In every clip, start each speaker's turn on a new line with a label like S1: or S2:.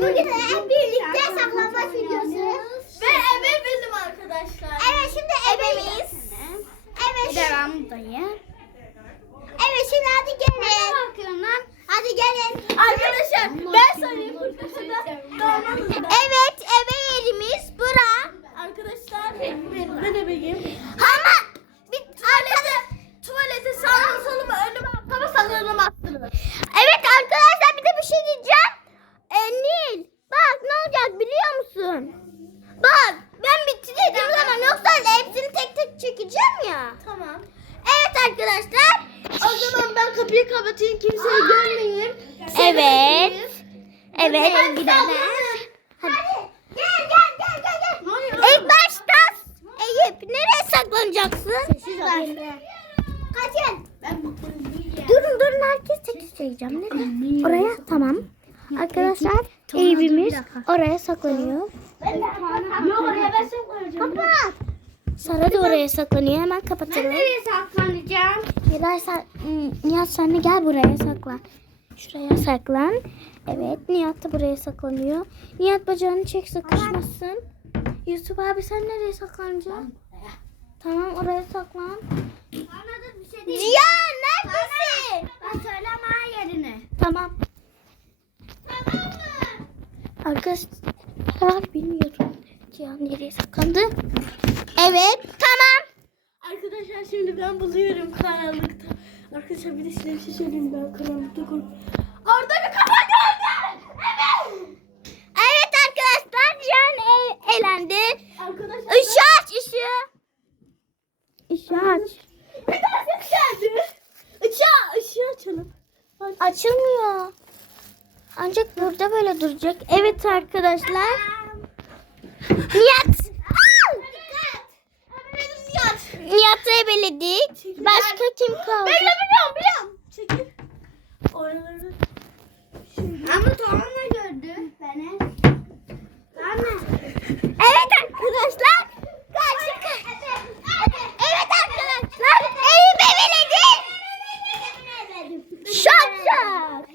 S1: Bugün birlikte saklambaç videosu.
S2: Ve ebe benim arkadaşlar.
S1: Evet şimdi ebemeyiz. Evet.
S3: Devamdayım.
S1: Evet şimdi hadi gelin. Hadi gelin.
S2: Arkadaşlar ben söyleyeyim.
S1: Evet ebe yerimiz bura.
S2: Arkadaşlar ben, ben ebeyim.
S1: Ama bir
S2: Tuvalete, tuvalete sağlıma soluma önüme arkama sanıyorum attınız.
S1: Evet arkadaşlar bir de bir şey diyeceğim. E, Nil bak ne olacak biliyor musun? Bak ben bitti dediğim zaman yoksa hepsini tek tek çekeceğim ya.
S2: Tamam.
S1: Evet arkadaşlar.
S2: O zaman ben kapıyı kapatayım kimseyi görmeyeyim.
S1: Evet. Evet.
S2: Hadi
S1: gidelim.
S2: Hadi.
S1: Gel gel gel gel gel. İlk başta Eyüp nereye saklanacaksın?
S3: Sessiz ol.
S1: Kaçın.
S2: Ben bu
S1: Durun durun herkes tek çekeceğim. Nereye? Oraya tamam. Arkadaşlar Eyüp'ümüz oraya saklanıyor.
S2: Yok oraya ben saklayacağım.
S1: Kapat. Sara da oraya saklanıyor. Hemen kapatalım.
S3: Nereye saklanacağım?
S1: Miray sen, Hmm, Nihat sen de gel buraya saklan. Şuraya saklan. Evet Nihat da buraya saklanıyor. Nihat bacağını çek sıkışmasın. Yusuf abi sen nereye saklanacaksın? Tamam oraya saklan.
S3: Şey.
S1: Cihan neredesin?
S3: Ben söyleme yerini.
S1: Tamam. Arkadaşlar bilmiyorum. Cihan nereye saklandı? Evet tamam.
S2: Arkadaşlar şimdi ben buluyorum karanlıkta. Arkadaşlar bir de size bir şey söyleyeyim ben karanlıkta korkuyorum. Orada bir kafa gördüm. Evet.
S1: Evet arkadaşlar Cihan e- elendi.
S2: Arkadaşlar
S1: Işığı aç ışığı. Işığı aç.
S2: bir tane geldi. Işığı, ışığı açalım.
S1: Açılmıyor. Ancak burada böyle duracak. Evet arkadaşlar. Nihat. Nihat'ı ebeledik. Başka kim kaldı?
S2: Bekle biliyorum biliyorum. Çekil. Oraları.
S3: Ama Tuğan'la gördü beni.
S1: Evet arkadaşlar. Karşı Evet arkadaşlar. Eyüp ebeledi. Şak şak.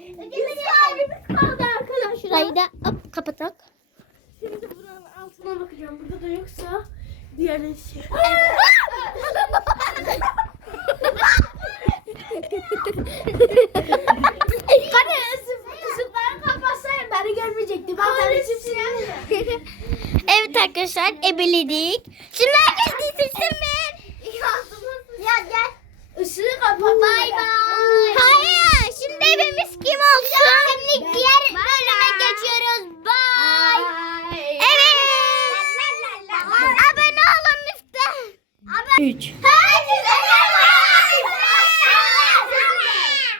S2: Sahibimiz kaldı arkadaşlar.
S1: Şurayı da hop kapatak.
S2: Şimdi buranın altına bakacağım. Burada da yoksa diğer şey. Hani ısıp, ısıpları kapatsaydım beni görmeyecekti. Ben hani sesini
S1: evet arkadaşlar ebeledik. Şimdi herkes dizilsin mi?
S2: Ya gel. Işığı kapat.
S1: Bay bay. Hayır. Şimdi evimiz kim olsun? Şimdi diğer bölüme geçiyoruz. Bay. Evet. Abone olun lütfen.
S2: 3.
S1: Herkese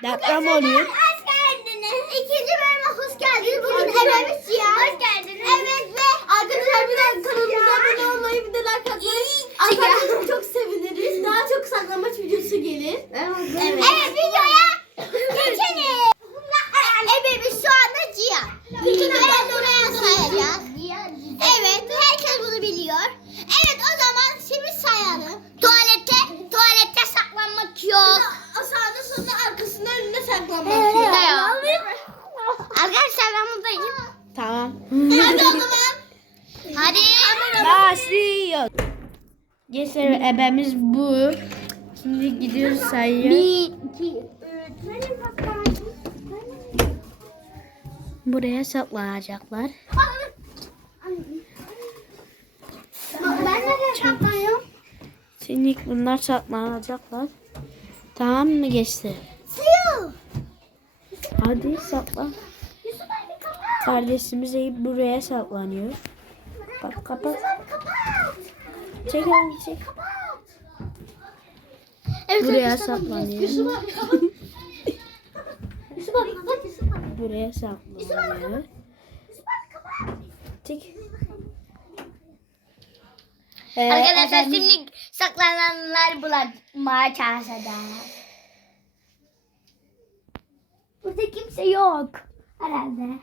S2: Deprem oluyor.
S1: Hoş geldiniz. İkinci bölüme hoş geldiniz. Bugün evimiz ya. Hoş geldiniz. Evet ve
S2: Arkadaşlar bir de kanalımıza abone olmayı bir de like atmayı. Arkadaşlar çok seviniriz. Daha çok saklambaç videosu gelir.
S1: Evet. videoya geçelim. Ebemiz şu anda Cihan. Bütün ben oraya sayacağız. Evet, herkes bunu biliyor. Evet, o zaman şimdi sayalım. Tuvalette, tuvalette saklanmak yok.
S2: Sağda solda arkasında önünde saklanmak
S1: Evet. Arkadaşlar ben buradayım.
S2: Tamam.
S1: Hadi o zaman. Hadi.
S2: Başlıyor. Gençler ebemiz bu. Şimdi gidiyoruz sayıya.
S1: Bir, iki,
S2: Buraya saklanacaklar.
S1: Ben nereye saklanıyorum?
S2: Şimdi bunlar saklanacaklar. Tamam mı gençler?
S1: Suyu.
S2: Hadi saklan. Kardeşimiz Eyüp buraya saklanıyor. Bak kapat.
S1: Yusuf abi.
S2: Çek onu çek.
S1: Evet,
S2: Buraya saklanıyor.
S1: Yusuf abi kapat. Yusuf abi kapat. Yusuf abi.
S2: Buraya saklanıyor.
S1: Yusuf abi kapat.
S2: Çek.
S1: Arkadaşlar şimdi saklananlar bulamaya çalışacağız. Burada kimse yok. Herhalde.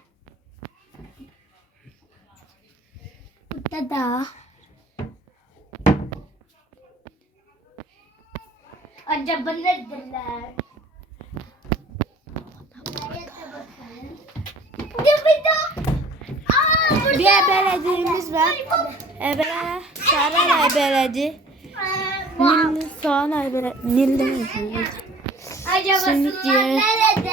S1: Burada da. Acaba burada.
S4: Bir ebelediğimiz var. Ebele, Sara ebeledi. Nil, soğan ebeledi. Nil de ebeledi.
S3: Acaba
S4: Şimdi diğer-
S3: nerede?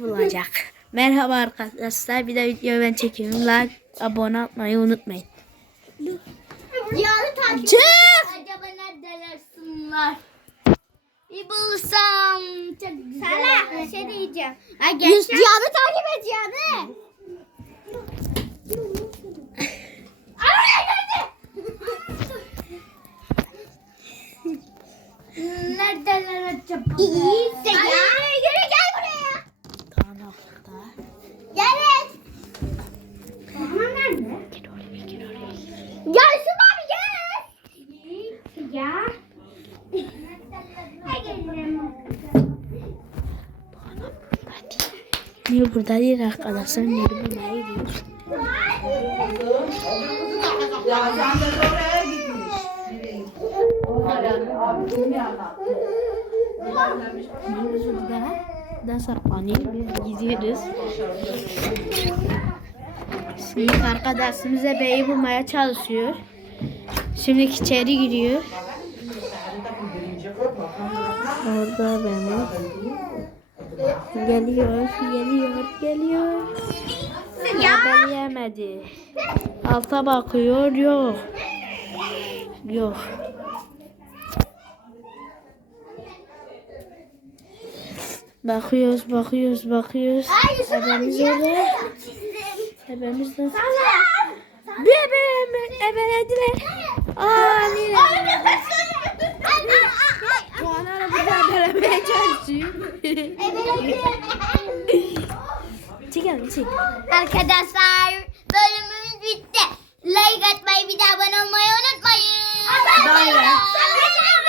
S4: Bulacak. Merhaba arkadaşlar. Bir de video ben çekiyorum. Like, abone olmayı unutmayın.
S1: Cihan'ı takip
S4: Çık!
S3: Acaba neredeler Sunlar? Bir bulsam. Sana bir şey diyeceğim. Ay
S1: Yüz, Cihan'ı takip et Cihan'ı.
S3: neredeler acaba?
S1: İyi de ya. Yürü gel buraya.
S4: Karanlıkta.
S1: Gel.
S3: Ama nerede?
S1: Gelsin abi gel.
S3: Ya. Ay gelirim.
S4: Nil burada değil arkadaşlar. Nil bulmaya gidiyor. Nil burada da saklanıyor. Biz gidiyoruz. Şimdi arkadaşımız bebeği bulmaya çalışıyor. Şimdi içeri giriyor. Orada benim. Geliyor, geliyor, geliyor. Gebeleyemedi. Alta bakıyor, yok. Yok. Bakıyoruz, bakıyoruz, bakıyoruz. Ebemiz orada. Bebeğimiz nasıl? Bebeğimi ebelediler. Anne. Bu ana arabada belemeye çalışıyor. Çekelim çek.
S3: Arkadaşlar bölümümüz bitti. Like atmayı bir de abone olmayı unutmayın. Bye bye.